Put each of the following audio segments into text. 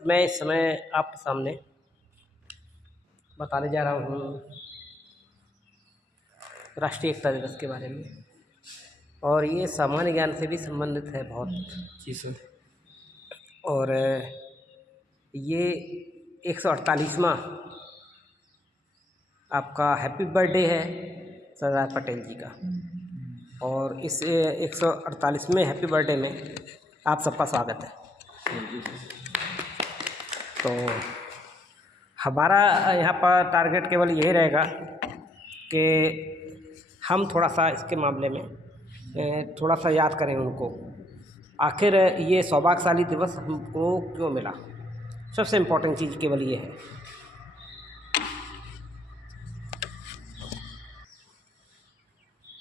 मैं इस समय आपके सामने बताने जा रहा हूँ राष्ट्रीय एकता दिवस के बारे में, और ये सामान्य ज्ञान से भी संबंधित है बहुत। जी सर। और ये 148वां आपका हैप्पी बर्थडे है सरदार पटेल जी का, और इस 148वें हैप्पी बर्थडे में आप सबका स्वागत है। तो हमारा यहाँ पर टारगेट केवल यही रहेगा कि हम थोड़ा सा इसके मामले में थोड़ा सा याद करें उनको, आखिर ये सौभाग्यशाली दिवस हमको क्यों मिला। सबसे इम्पोर्टेंट चीज़ केवल ये है।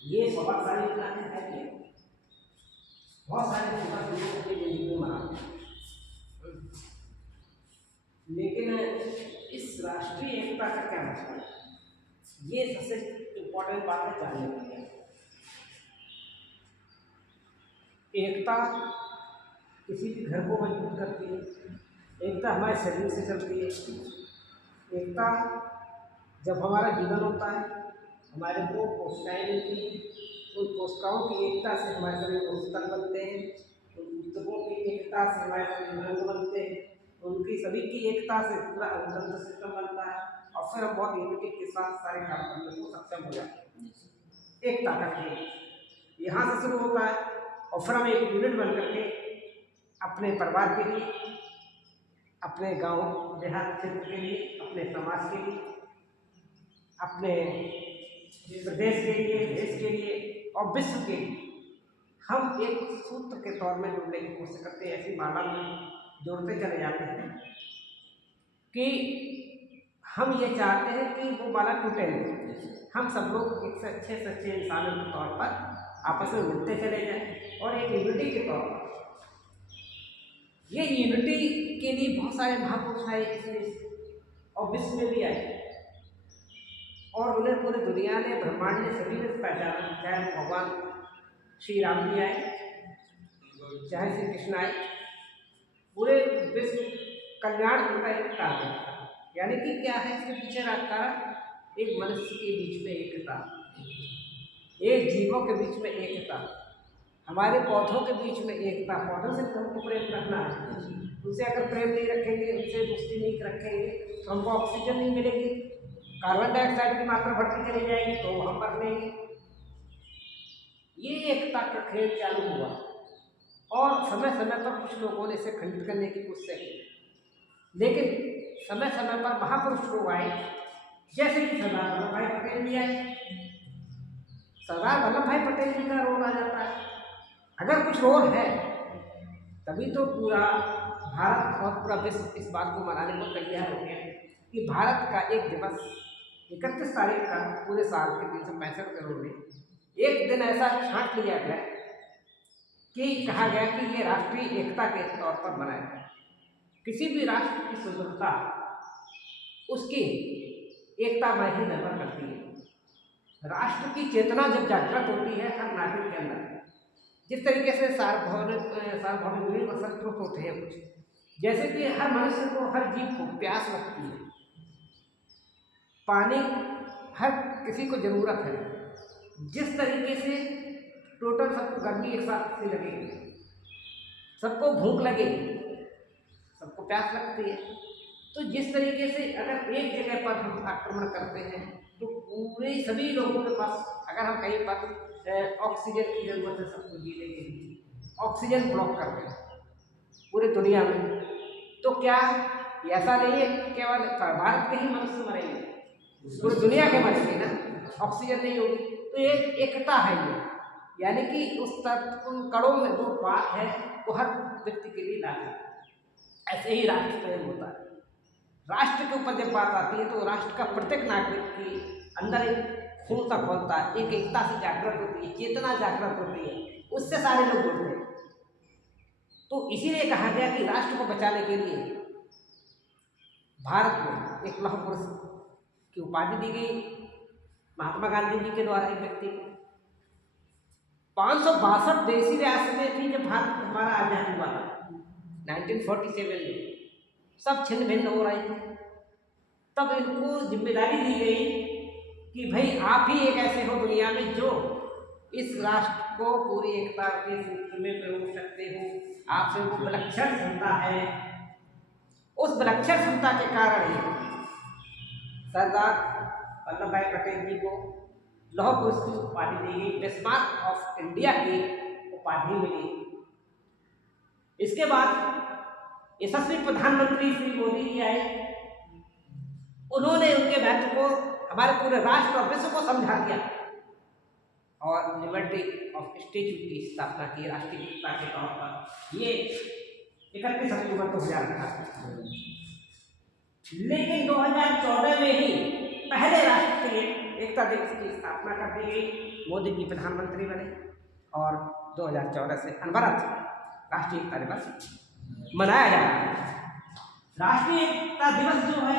ये सौभाग्यशाली दिन है कि बहुत सारे दिवस लोग अपनी जिंदगी में मनाते हैं, लेकिन इस राष्ट्रीय एकता का क्या मतलब है, ये सबसे इम्पोर्टेंट बात है जानने के लिए। एकता किसी भी घर को मजबूत करती है, एकता हमारे शरीर से चलती है। एकता जब हमारा जीवन होता है, हमारे को कोशिकाएँ मिलती हैं, उन कोशिकाओं की एकता से हमारे शरीर में ऊतक बनते हैं, उन ऊतकों की एकता से हमारे शरीर में अंग बनते हैं, उनकी सभी की एकता से पूरा अंतरंग सिस्टम बनता है, और फिर हम बहुत यूनिटी के साथ सारे काम करने को सक्षम हो जाते हैं। एकता का खेल यहाँ से शुरू होता है, और फिर हम एक यूनिट बन करके अपने परिवार के लिए, अपने गांव देहात क्षेत्र के लिए, अपने समाज के लिए, अपने प्रदेश के लिए, देश के लिए और विश्व के लिए हम एक सूत्र के तौर में जुड़ने की कोशिश करते हैं। ऐसी माला में जोड़ते चले जाते हैं कि हम ये चाहते हैं कि वो माला टूटे नहीं। हम सब लोग एक सच्चे इंसानों के तौर पर आपस में मिलते चले जाएं, और एक यूनिटी के तौर पर। ये यूनिटी के लिए बहुत सारे महापुरुष आए और विश्व में भी आए, और उन्हें पूरी दुनिया ने, ब्रह्मांड ने, सभी ने पहचाना। चाहे भगवान श्री राम जी आए, चाहे श्री कृष्ण आए, पूरे विश्व कल्याण उनका एक टारगेट था। यानी कि क्या है इसके पीछे रखा, एक मनुष्य के बीच में एकता, एक जीवों के बीच में एकता, हमारे पौधों के बीच में एकता। पौधों से हमको प्रेम रखना है, उनसे अगर प्रेम नहीं रखेंगे, उनसे दोस्ती नहीं रखेंगे तो हमको ऑक्सीजन नहीं मिलेगी, कार्बन डाइऑक्साइड की मात्रा बढ़ती चली जाएगी, तो हम मर लेंगे। ये एकता का खेल चालू हुआ, और समय समय पर कुछ लोगों ने इसे खंडित करने की कोशिश की, लेकिन समय समय पर महापुरुष लोग आए, जैसे कि सरदार वल्लभ भाई पटेल जी आए। सरदार वल्लभ भाई पटेल जी का रोल आ जाता है। अगर कुछ रोल है तभी तो पूरा भारत और पूरा विश्व इस बात को मनाने को तैयार हो गया कि भारत का एक दिवस 31 तारीख का पूरे साल के 365 करोड़ में एक दिन ऐसा छांट लिया गया कि कहा गया कि ये राष्ट्रीय एकता के तौर पर मनाया गया। किसी भी राष्ट्र की सुंदरता उसकी एकता में ही निर्भर करती है। राष्ट्र की चेतना जब जागृत होती है हर नागरिक के अंदर, जिस तरीके से सार्वभौमिक ट्रुथ होते हैं कुछ, जैसे कि हर मनुष्य को, हर जीव को प्यास लगती है, पानी हर किसी को जरूरत है, जिस तरीके से टोटल सबको गर्मी एक साथ से लगेगी, सबको भूख लगेगी, सबको प्यास लगती है, तो जिस तरीके से अगर एक जगह पर हम आक्रमण करते हैं तो पूरे सभी लोगों के पास, अगर हम कहीं पर ऑक्सीजन की जरूरत है सबको जीने के लिए, ऑक्सीजन ब्लॉक कर दें पूरी दुनिया में, तो क्या ऐसा नहीं है कि केवल भारत के ही मनुष्य मरेंगे, पूरी दुनिया के मरेंगे ना, ऑक्सीजन नहीं होगी। तो ये एकता है ये, यानी कि उन कड़ों में वो बात है वो हर व्यक्ति के लिए लागू है। ऐसे ही राष्ट्र प्रेम होता है। राष्ट्र के ऊपर जब बात आती है तो राष्ट्र का प्रत्येक नागरिक की अंदर एक खून सा खोलता है, एक एकता से जागृत होती है, चेतना जागृत होती है, उससे सारे लोग जुड़ते हैं। तो इसीलिए कहा गया कि राष्ट्र को बचाने के लिए भारत में एक लौह पुरुष की उपाधि दी गई महात्मा गांधी जी के द्वारा एक व्यक्ति को। 562 देशी रियासतें थी जब भारत हमारा आजाद हुआ था 1947 में। सब छिन्न भिन्न हो रहे थे। तब इनको जिम्मेदारी दी गई कि भाई आप ही एक ऐसे हो दुनिया में जो इस राष्ट्र को पूरी एकता के सूत्र में प्रयोग करते हो। आपसे वो विलक्षण क्षमता है। उस विलक्षण क्षमता के कारण ही सरदार वल्लभ भाई पटेल जी को लौह पुरुष की उपाधि दी गई, बिस्मार्क ऑफ इंडिया की उपाधि मिली। इसके बाद यशस्वी प्रधानमंत्री श्री मोदी जी आए। उन्होंने उनके महत्व को हमारे पूरे राष्ट्र और विश्व को समझा दिया और लिबर्टी ऑफ स्टैच्यू की स्थापना की राष्ट्रीय एकता के तौर पर। ये 31 अक्टूबर 2018। लेकिन 2014 में ही पहले राष्ट्रीय एकता दिवस की स्थापना कर दी गई। मोदी जी प्रधानमंत्री बने और 2014 से अनवरत राष्ट्रीय एकता दिवस मनाया जा रहा है। राष्ट्रीय एकता दिवस जो है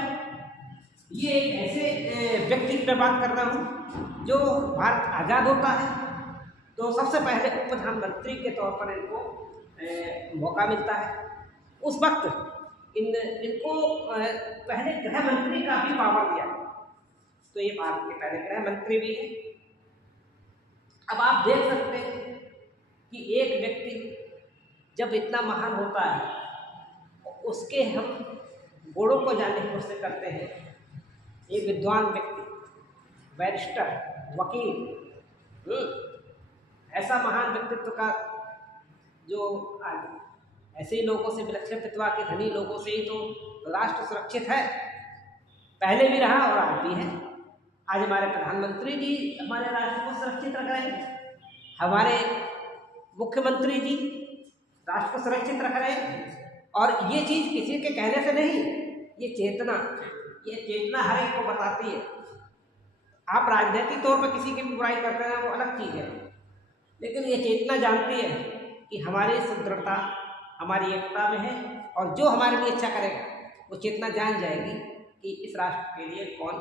ये एक ऐसे व्यक्ति की बात कर रहा हूँ जो भारत आज़ाद होता है तो सबसे पहले उप प्रधानमंत्री के तौर पर इनको मौका मिलता है। उस वक्त इनको पहले गृह मंत्री का भी पावर दिया, तो ये भारत के पहले गृह मंत्री भी हैं। अब आप देख सकते हैं कि एक व्यक्ति जब इतना महान होता है उसके हम गुणों को जानने की कोशिश करते हैं। एक विद्वान व्यक्ति, बैरिस्टर, वकील, ऐसा महान व्यक्तित्व का जो ऐसे ही लोगों से, विलक्षण प्रतिभा के धनी लोगों से ही तो राष्ट्र सुरक्षित है, पहले भी रहा और आज भी है। आज हमारे प्रधानमंत्री जी हमारे राष्ट्र को सुरक्षित रख रहे हैं, हमारे मुख्यमंत्री जी राष्ट्र को सुरक्षित रख रहे हैं। और ये चीज़ किसी के कहने से नहीं, ये चेतना हर एक को बताती है। आप राजनीतिक तौर पर किसी की भी बुराई करते हैं वो अलग चीज़ है, लेकिन ये चेतना जानती है कि हमारी सुदृढ़ता हमारी एकता में है और जो हमारे लिए अच्छा करेगा वो चेतना जान जाएगी कि इस राष्ट्र के लिए कौन।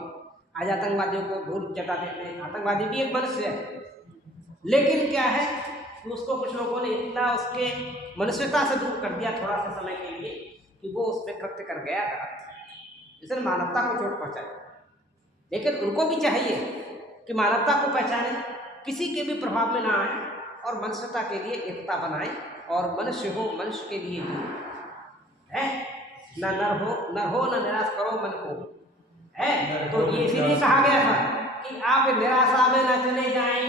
आज आतंकवादियों को भूल जता देते हैं, आतंकवादी भी एक मनुष्य है, लेकिन क्या है कि उसको कुछ लोगों ने इतना उसके मनुष्यता से दूर कर दिया थोड़ा सा समय के लिए कि वो उस पर कृत्य कर गया गलत, इसने मानवता को चोट पहुँचाई। लेकिन उनको भी चाहिए कि मानवता को पहचाने, किसी के भी प्रभाव में ना आए और मनुष्यता के लिए एकता बनाए और मनुष्य हो मनुष्य के लिए भी है, न नर हो न निराश करो मन को है। तो ये इसीलिए कहा गया था कि आप निराशा में न चले जाएं।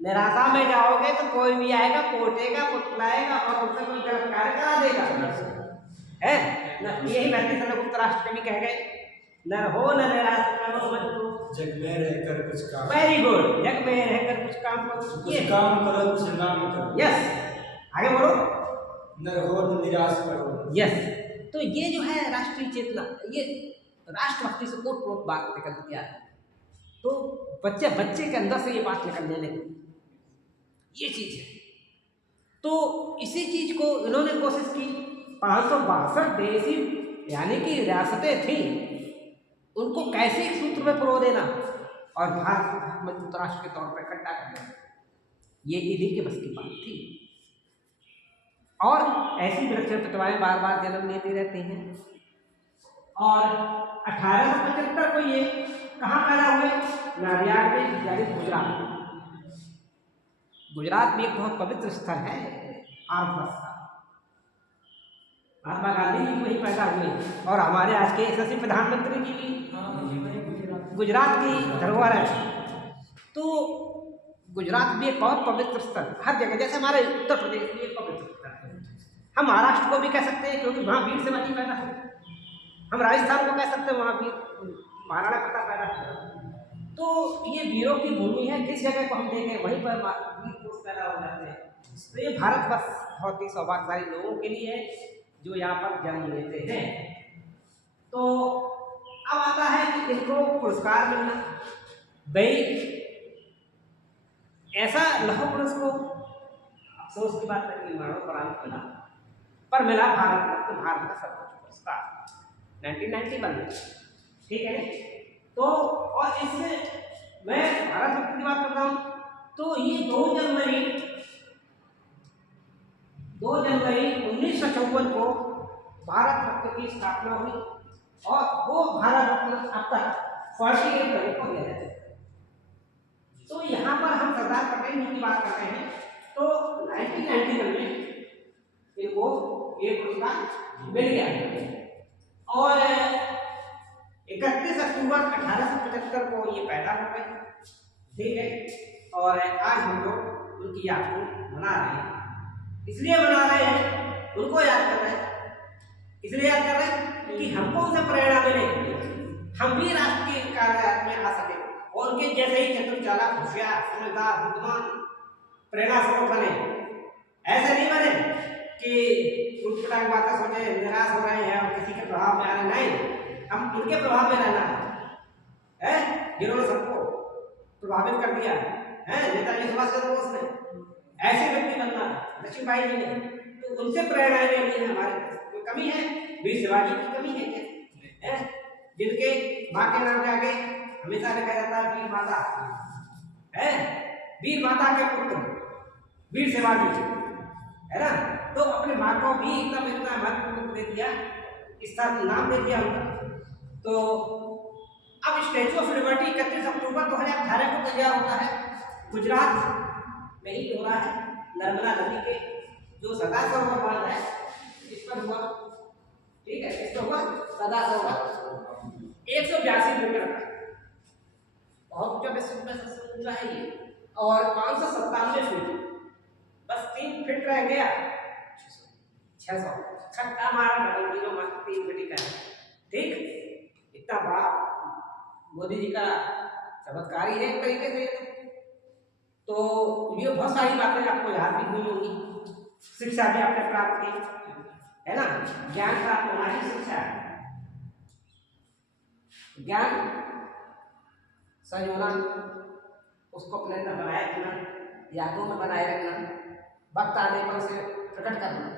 निराशा में जाओगे तो कोई भी आएगा, कोटेगा, पुटलाएगा और उनसे कोई गलत कार्य करा देगा है न। यही व्यक्ति संयुक्त राष्ट्र कवि कह गए, न हो न निराश करो मन को, जग में रहकर कुछ काम। वेरी गुड, जग में रहकर कुछ काम करो, कुछ काम करो, कुछ नाम करो। यस, आगे बोलो, न हो न निराश करो। यस। तो ये जो है राष्ट्रीय चेतना, ये राष्ट्रभक्ति से ओत-प्रोत बात निकलती है। तो बच्चे के अंदर से ये बात निकलने लगी, ये चीज़ है। तो इसी चीज़ को इन्होंने कोशिश की। 562 देशी यानी कि रियासतें थी, उनको कैसे एक सूत्र में पिरो देना और भारत को मजबूत राष्ट्र के तौर पर इकट्ठा कर देना, ये इन्हीं के बस की बात थी। और ऐसी विलक्षण प्रतिभाएं बार बार जन्म लेती रहती हैं। और 1875 को ये कहाँ पैदा हुए? नारियाड में, यानी गुजरात। गुजरात भी एक बहुत पवित्र स्थल है भारतवर्ष का। महात्मा गांधी जी वहीं पैदा हुए और हमारे आज के यशस्वी प्रधानमंत्री जी भी गुजरात की धरोहर है। तो गुजरात भी एक बहुत पवित्र स्थल, हर जगह, जैसे हमारे उत्तर प्रदेश भी एक पवित्र स्थल है। हम महाराष्ट्र को भी कह सकते हैं क्योंकि वहाँ वीर सेवा जी पैदा हुए। हम राजस्थान को कह सकते हैं, वहाँ वीर महाराणा प्रताप पैदा हुए। तो ये वीरों की भूमि है, जिस जगह को हम देखें वहीं पर वीर पुरुष पैदा हो जाते हैं। तो ये भारतवर्ष बहुत ही सौभाग्यशाली लोगों के लिए है जो यहाँ पर जन्म लेते हैं। तो अब आता है कि इनको पुरस्कार मिलना। भाई ऐसा लौह पुरुष को अफसोस की बात है कि मरणोपरांत मिला, पर मिला भारत रत्न, भारत का सर्वोच्च पुरस्कार 1991 में, ठीक है। तो और इसमें मैं भारत रत्न की बात कर रहा हूँ तो ये 2 जनवरी 1954 को भारत रत्न की स्थापना हुई और वो भारत रत्न अब तक 48 लोगों को दिया जाता है। तो यहाँ पर हम सरदार पटेल जी की बात करते हैं तो 1991 में इनको ये पुरस्कार मिल गया और 31 अक्टूबर 1875 को ये पैदा हो गए, ठीक है। और आज हम लोग उनकी याद को मना रहे हैं, इसलिए मना रहे हैं, उनको याद कर रहे हैं, इसलिए याद कर रहे हैं क्योंकि हमको उनसे प्रेरणा मिले, हम भी राष्ट्र के कार्य में आ सके और उनके जैसे ही चतुर चालाक होशियार समझदार बुद्धिमान प्रेरणा स्रोत बने। ऐसे नहीं बने कि उठपटांग बातें सोचे निराश हो रहे हैं और किसी के प्रभाव में आ रहे, नहीं, हम उनके प्रभाव में रहना है जिन्होंने सबको प्रभावित कर दिया है। नेताजी सुभाष चंद्र बोस ने ऐसे व्यक्ति बनना, लक्ष्मीबाई जी ने, तो उनसे प्रेरणा लेनी है। हमारे कोई कमी है? वीर शिवाजी की कमी है क्या? जिनके माँ के नाम के आगे हमेशा लिखा जाता है वीर माता है, वीर माता के पुत्र वीर शिवाजी है ना। तो अपने माँ को भी एकदम इतना महत्वपूर्ण दे दिया, इस तरह नाम दे दिया उनका। तो अब स्टैचू ऑफ लिबर्टी 31 अक्टूबर 2018 को तैयार होता है, गुजरात में ही हो रहा है, नर्मदा नदी के जो सरदार सरोवर बांध है इस पर हुआ, ठीक है, इस पर हुआ सरदार सरोवर 182 मीटर का, बहुत ऊंचा विश्व में सबसे ऊंचा है ये, और 597 फीट, बस 3 फीट रह गया 600 छक्का मारा डबल जीरो मात्र 3 फीट का है, ठीक। इतना बड़ा मोदी जी का चमत्कार ही है एक तरीके से। तो ये बहुत सारी बातें आपको याद भी हुई होंगी, शिक्षा भी आपने प्राप्त की है ना, ज्ञान प्राप्त होना ही शिक्षा है। ज्ञान संयोजन उसको अपने अंदर बनाए रखना, यादों में बनाए रखना, वक्त आने पर उसे प्रकट करना,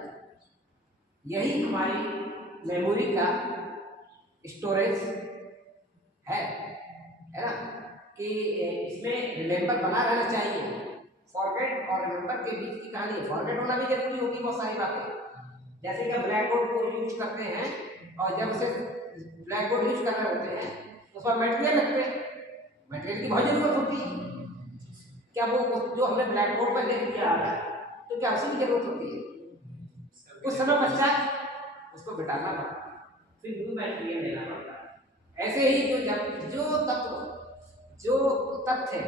यही हमारी मेमोरी का स्टोरेज है ना। कि इसमें रिमेंबर बना रहना चाहिए, फॉरगेट और रिमेंबर के बीच की कहानी। फॉरगेट होना भी जरूरी होती है बहुत सारी बातें, जैसे कि ब्लैक बोर्ड को यूज करते हैं और जब उसे ब्लैक बोर्ड यूज कर रहे होते हैं तो उसमें मटेरियल लगते हैं, मटेरियल की बहुत जरूरत होती है। क्या वो जो हमने ब्लैक बोर्ड पर लिख दिया है तो क्या उसी की जरूरत होती है? कुछ समय पश्चात उसको बिटाना पड़ता है, फिर न्यू मटेरियल लेना पड़ता है। ऐसे ही जो तथ्य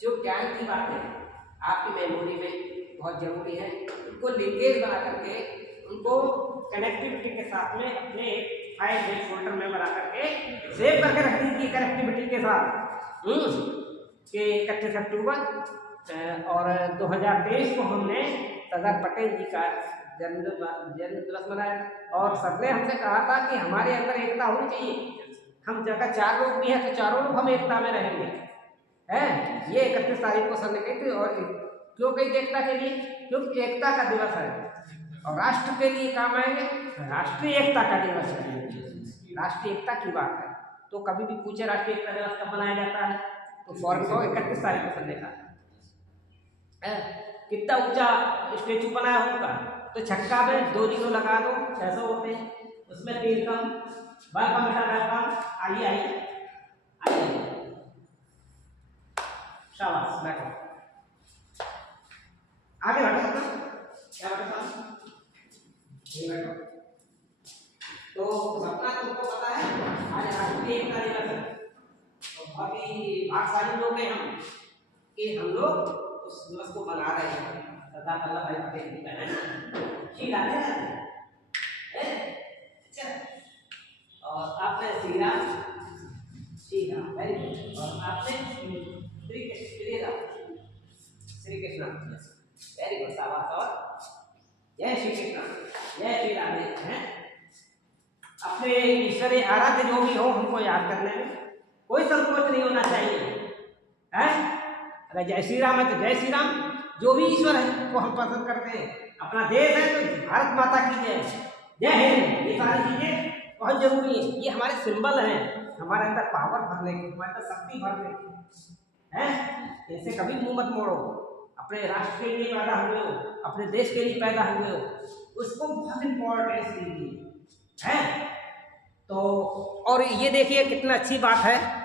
जो ज्ञान की बातें आपकी मेमोरी में बहुत जरूरी है, उनको लिंकेज बना करके उनको कनेक्टिविटी के साथ में अपने फाइल में फोल्डर में बना करके सेव करके रख दीजिए कनेक्टिविटी के साथ। कि 31 अक्टूबर और 2023 को हमने सरदार पटेल जी का जन्म दिवस मनाया और सबने हमसे कहा था कि हमारे अंदर एकता होनी चाहिए। हम जगह 4 लोग भी हैं तो चारों लोग हम एकता में रहेंगे, हैं। ये 31 तारीख को सर ने कही थी। और क्यों कही थी एकता के लिए? क्योंकि एकता का दिवस है और राष्ट्र के लिए काम आएंगे, राष्ट्रीय एकता का दिवस है, राष्ट्रीय एकता की बात है। तो कभी भी पूछे राष्ट्रीय एकता दिवस कब मनाया जाता है तो फौरन को 31 तारीख को सर देखा है। कितना ऊंचा स्टेचू बनाया होगा तो छक्का में 2 जीरो लगा दो, 600 होते हैं, उसमें 3 कम, वेलकम बेटा वेलकम, आइए आइए आइए, शाबाश बैठो, आगे बैठो ना, क्या बैठो ये बैठो। तो सपना तुमको पता है आज राष्ट्रीय एकता दिवस है, तो बहुत ही भाग्यशाली लोग हैं हम कि हम लोग उस दिवस को मना रहे हैं। सरदार वल्लभ भाई पटेल जी का है ना, ठीक है। अच्छा, और आपने श्री राम वेरी गुड, और आपने श्री कृष्ण वेरी गुड, शाबाश। और जय श्री कृष्ण, जय श्री राधे हैं। अपने ईश्वरीय आराध्य जो भी हो हमको याद करने में कोई संकोच नहीं होना चाहिए, है। अगर जय श्री राम है तो जय श्री राम, जो भी ईश्वर है वो हम पसंद करते हैं। अपना देश है तो भारत माता की जय, जय हिंद, ये सारी चीजें बहुत जरूरी है। ये हमारे सिंबल हैं, हमारे अंदर पावर भरने की, हमारे अंदर शक्ति भरने की, है। इनसे कभी मुंह मत मोड़ो। अपने राष्ट्र के लिए पैदा हुए हो, अपने देश के लिए पैदा हुए हो, उसको बहुत इंपॉर्टेंस दीजिए, है। तो और ये देखिए कितना अच्छी बात है